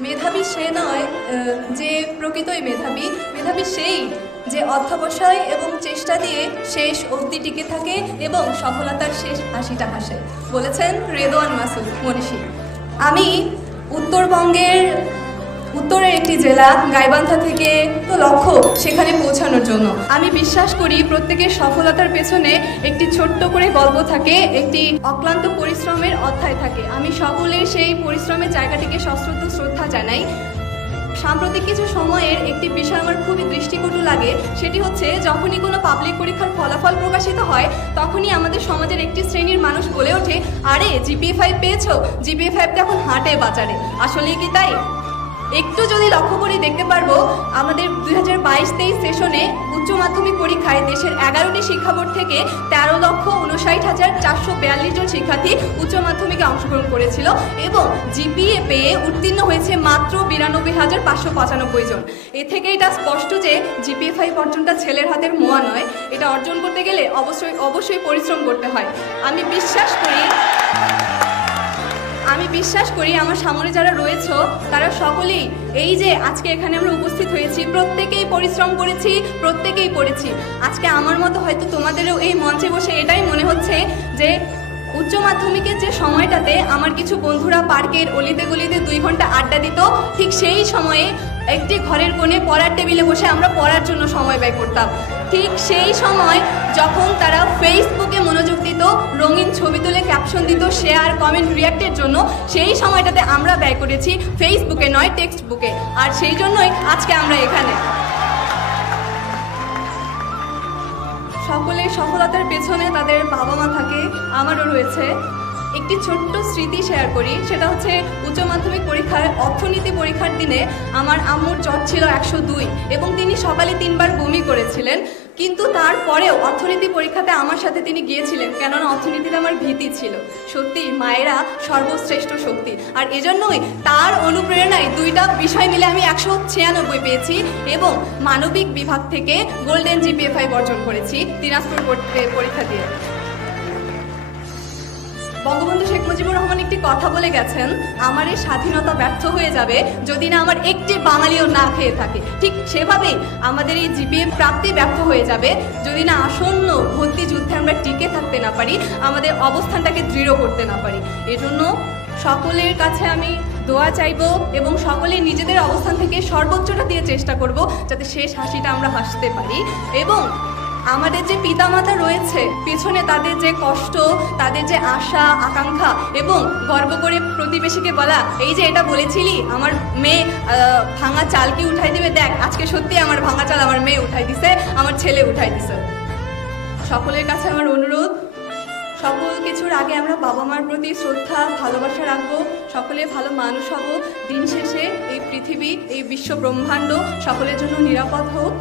মেধাবী সে নয় যে প্রকৃতই মেধাবী। মেধাবী সেই যে অধ্যবসায় এবং চেষ্টা দিয়ে শেষ অবধি টিকে থাকে এবং সফলতার শেষ হাসিটা হাসে। বলেছেন রেদোয়ান মাসুদ, মনীষী। আমি উত্তরবঙ্গের উত্তরের একটি জেলা গাইবান্ধা থেকে তো লক্ষ্য সেখানে পৌঁছানোর জন্য। আমি বিশ্বাস করি প্রত্যেকের সফলতার পেছনে একটি ছোট্ট করে গল্প থাকে, একটি অক্লান্ত পরিশ্রমের অধ্যায় থাকে। আমি সকলের সেই পরিশ্রমের জায়গাটিকে সশ্রদ্ধ শ্রদ্ধা জানাই। সাম্প্রতিক কিছু সময়ের একটি বিষয় আমার খুবই দৃষ্টিকটু লাগে, সেটি হচ্ছে যখনই কোনো পাবলিক পরীক্ষার ফলাফল প্রকাশিত হয়, তখনই আমাদের সমাজের একটি শ্রেণির মানুষ বলে ওঠে, আরে জিপিএ ফাইভ পেয়েছ? জিপিএ ফাইভ তো এখন হাটে বাজারে। আসলেই কি তাই? একটু যদি লক্ষ্য করে দেখতে পারব, আমাদের দুই হাজার বাইশ তেইশ সেশনে উচ্চ মাধ্যমিক পরীক্ষায় দেশের এগারোটি শিক্ষাবোর্ড থেকে তেরো লক্ষ উনষাট হাজার চারশো বিয়াল্লিশ জন শিক্ষার্থী উচ্চ মাধ্যমিকে অংশগ্রহণ করেছিল এবং জিপিএ পেয়ে উত্তীর্ণ হয়েছে মাত্র বিরানব্বই হাজার পাঁচশো পঁচানব্বই জন। এ থেকে এটা স্পষ্ট যে জিপিএ ফাইভ অর্জনটা ছেলের হাতের মোয়া নয়, এটা অর্জন করতে গেলে অবশ্যই অবশ্যই পরিশ্রম করতে হয়। আমি বিশ্বাস করি আমি বিশ্বাস করি আমার সামনে যারা রয়েছ, তারা সকলেই এই যে আজকে এখানে আমরা উপস্থিত হয়েছি, প্রত্যেকেই পরিশ্রম করেছি, প্রত্যেকেই পড়েছি। আজকে আমার মতো হয়তো তোমাদেরও এই মঞ্চে বসে এটাই মনে হচ্ছে যে উচ্চ মাধ্যমিকের যে সময়টাতে আমার কিছু বন্ধুরা পার্কের অলিতে গলিতে দুই ঘণ্টা আড্ডা দিত, ঠিক সেই সময়ে একটি ঘরের কোণে পড়ার টেবিলে বসে আমরা পড়ার জন্য সময় ব্যয় করতাম। ঠিক সেই সময় যখন তারা ফেসবুকে মনোযোগ দিত, রঙিন ছবি তুলে ক্যাপশন দিত শেয়ার কমেন্ট রিয়াক্টের জন্য, সেই সময়টাতে আমরা ব্যয় করেছি ফেসবুকে নয় টেক্সট বুকে আর সেই জন্যই আজকে আমরা এখানে। সকলের সফলতার পেছনে তাদের বাবা মা থাকে, আমারও রয়েছে। একটি ছোট্ট স্মৃতি শেয়ার করি। সেটা হচ্ছে উচ্চ মাধ্যমিক পরীক্ষায় অর্থনীতি পরীক্ষার দিনে আমার আম্মুর জ্বর ছিল একশো দুই এবং তিনি সকালে তিনবার বমি করেছিলেন। কিন্তু তারপরেও অর্থনীতি পরীক্ষাতে আমার সাথে তিনি গিয়েছিলেন, কেননা অর্থনীতিতে আমার ভীতি ছিল। সত্যি, মায়েরা সর্বশ্রেষ্ঠ শক্তি। আর এজন্যই তার অনুপ্রেরণায় দুইটা বিষয় মিলে আমি একশো ছিয়ানব্বই পেয়েছি এবং মানবিক বিভাগ থেকে গোল্ডেন জিপিএফআই অর্জন করেছি দিনাজপুর পরীক্ষা দিয়ে। বঙ্গবন্ধু শেখ মুজিবুর রহমান একটি কথা বলে গেছেন, আমার এই স্বাধীনতা ব্যর্থ হয়ে যাবে যদি না আমার একটি বাঙালিও না খেয়ে থাকে। ঠিক সেভাবেই আমাদের এই জিপিএ প্রাপ্তি ব্যর্থ হয়ে যাবে যদি না আসন্ন ভর্তি যুদ্ধে আমরা টিকে থাকতে না পারি, আমাদের অবস্থানটাকে দৃঢ় করতে না পারি। এজন্য সকলের কাছে আমি দোয়া চাইব এবং সকলে নিজেদের অবস্থান থেকে সর্বোচ্চটা দিয়ে চেষ্টা করব যাতে শেষ হাসিটা আমরা হাসতে পারি এবং আমাদের যে পিতামাতা রয়েছে, পেছনে তাদের যে কষ্ট, তাদের যে আশা, আকাঙ্ক্ষা এবং গর্ব করে প্রতিবেশীকে বলা, এই যে এটা বলেছিলি, আমার মেয়ে ভাঙা চাল কি উঠাই দিবে, দেখ, আজকে সত্যি আমার ভাঙা চাল আমার মেয়ে উঠাই দিছে, আমার ছেলে উঠাই দিছে। সকলের কাছে আমার অনুরোধ, সকল কিছুর আগে আমরা বাবা মার প্রতি শ্রদ্ধা, ভালোবাসা রাখব, সকলে ভালো মানুষ হব। দিন শেষে এই পৃথিবী, এই বিশ্ব ব্রহ্মাণ্ড সকলের জন্য নিরাপদ হোক।